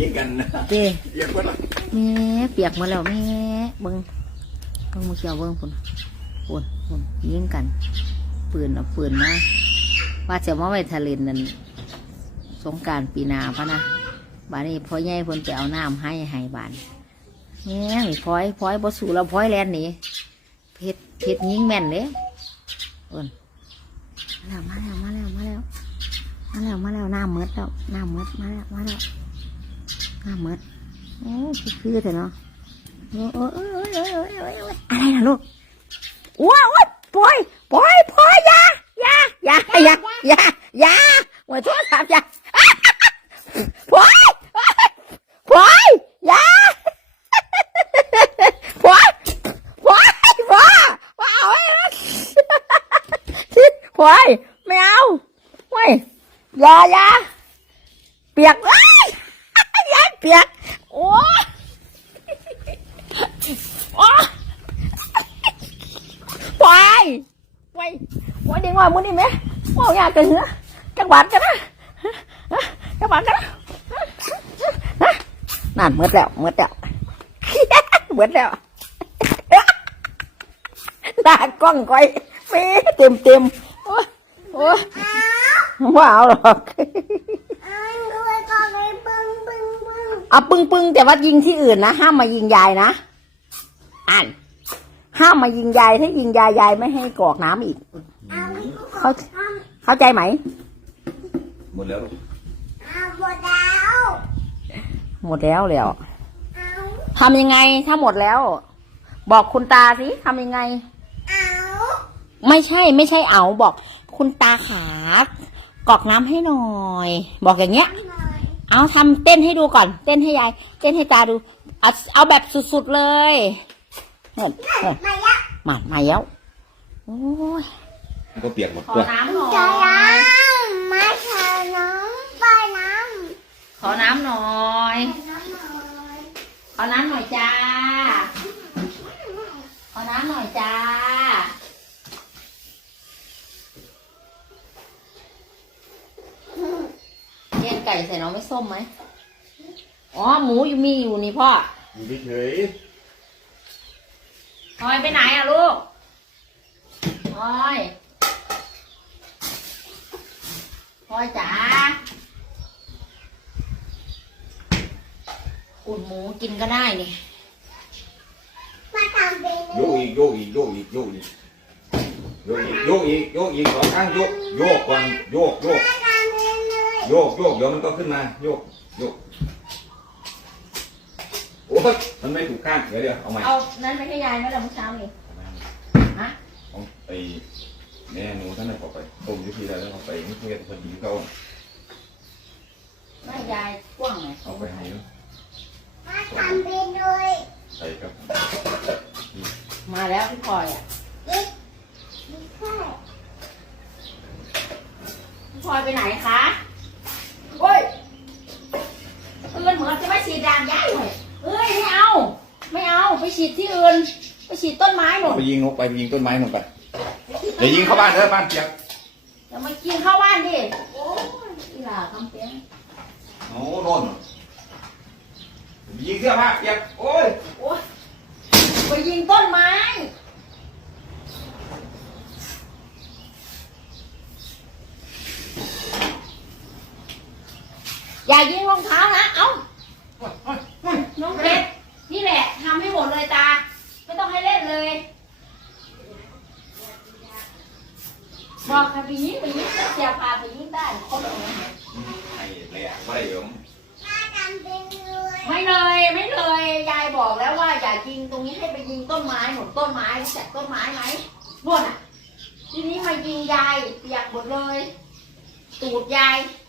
ยิงกันนะเจ้เรียกว่าแม่เปียกหมาแล้วแม่เบิ้งเบิ้งมือเขียวเบิ้งพุ่นพุ่นพุ่นยิงกันปืนเอาปืนมาว่าจะมาไว้ทะเลนนั่นสงกรารปีหนาพะนะบานนี้พ่อใหญ่เพิ่นไปเอาน้ำให้ให้บานแม่งนี่พลอยพลอยบ่สู้แล้วพลอยแลนหนีเพชรเพชรยิงแม่นเด้เพิ่นมาแล้วมาแล้วมาแล้วมาแล้ว มาแล้วมาแล้วหน้าเมดแล้วหน้าเมดมาแล้วมาแล้วหน้าเมดโอ้คือเถอะเนาะอะไรนะลูกอ้วอ้วปล่อยปล่อยปล่อยยายายายายายาหัวโทษครับยาปล่อยปล่อยยาปล่อยปล่อยปล่อยปล่อย ยาอยาเปียกเอ้ยอยาเปียกโอ้ยโอ้ยไปไปไปดีกว่ามึงนี่ไหมว่าอยากกันเหรอจังหวัดกันนะจังหวัดกันนะนั่นหมดแล้วหมดแล้วหมดแล้วหน้ากล้องก้อยเม่เต็มเต็มโอ้ยโอ้ย ว้าวหรอกเอาปึ้งปึ้งแต่ว่ายิงที่อื่นนะห้ามมายิงยายนะอ่านห้ามมายิงยายถ้ายิงยายยายไม่ให้กรอกน้ำอีกเข้าเข้าใจไหมหมดแล้วลูกหมดแล้วแล้วทำยังไงถ้าหมดแล้ว บอกคุณตาสิทำยังไงไม่ใช่ไม่ใช่เอาบอกคุณตาขา กรอกน้ำให้หน่อย บอกอย่างเงี้ย เอาทำเต้นให้ดูก่อน เต้นให้ยาย เต้นให้ตาดู เอาเอาแบบสุดๆเลยเห็นเห็นมามาแล้วโอ้ยมันก็เปียกหมดขอตัวน้ำหน่อยจะล้างไม่ใช่น้ำไปน้ขอน้ำหน่อยำน้ำหน่อยขอน้ำหน่อยจ้า ขอน้ำหน่อยจ้า เลี้ยงไก่ใส่น้องไม่ส้มไหมอ๋อหมูอยู่มีอยู่นี่พ่ออยู่เฉยพลอยไปไหนอะลูกพลอยพลอยจ๋าอุ่นหมูกินก็ได้นี่มาทำเป็นๆโยกอีกโยกอีกโยกอีกโยกอีกโยกอีกโยกอีกโยกอีกสองครั้งโยกโยกก่อนโยกโยก โยกโยกเดี๋ยวมันก็ขึ้นมา โยกโยกโอ้ยมันไม่ถูกข้างเดี๋ยวเดี๋ยวเอาใหม่เอานั้นไปให้ยายไหมล่ะเมื่อเช้านี่ฮะเอาไอ้แม่หนูท่านไหนเข้าไปต้มอยุทีแล้วเข้าไปนี่เพื่อนพอดีเขาไม่ยายกว้างไหมเอาไปให้เนอะมาทำเป็นเลยใส่กับมาแล้วพี่พลอยอะนี่นี่แค่พี่พลอยไปไหนคะ เฮ้ยเอื่นเหมือนจะไม่ฉีดยางย้ายเลยเอ้ยไม่เอา ไม่เอาไปฉีดที่อื่นไปฉีดต้นไม้หมเอาดไปยิงนกไปไปยิงต้นไม้หมดไปเดี๋ยวยิงเข้าบ้านเด้อบ้านเปียกอย่ามากินเข้าวบ้านดิโอ้ยอีหล่าคำเปียงโอ้โน่นยิงเสื้อผ้าเปียกโอ้ยโอ้ยไปยิงต้นไม้ อย่ายิงรองเท้านะ เอ้าน้องเพชรนี่แหละทำให้หมดเลยตา ไม่ต้องให้เล่นเลย บอกค่ะไปยิงไปยิงแล้วเสียพาไปยิงได้เขาเลยไอ้แหละไม่ได้เหรอมาทำเป็นเลยไม่เลยไม่เลย ยายบอกแล้วว่าอย่ายิงตรงนี้ให้ไปยิงต้นไม้หมดต้นไม้รู้จักต้นไม้ไหมนวดอะ ทีนี้มายิงยายเปียกหมดเลย ตูดยายฮะ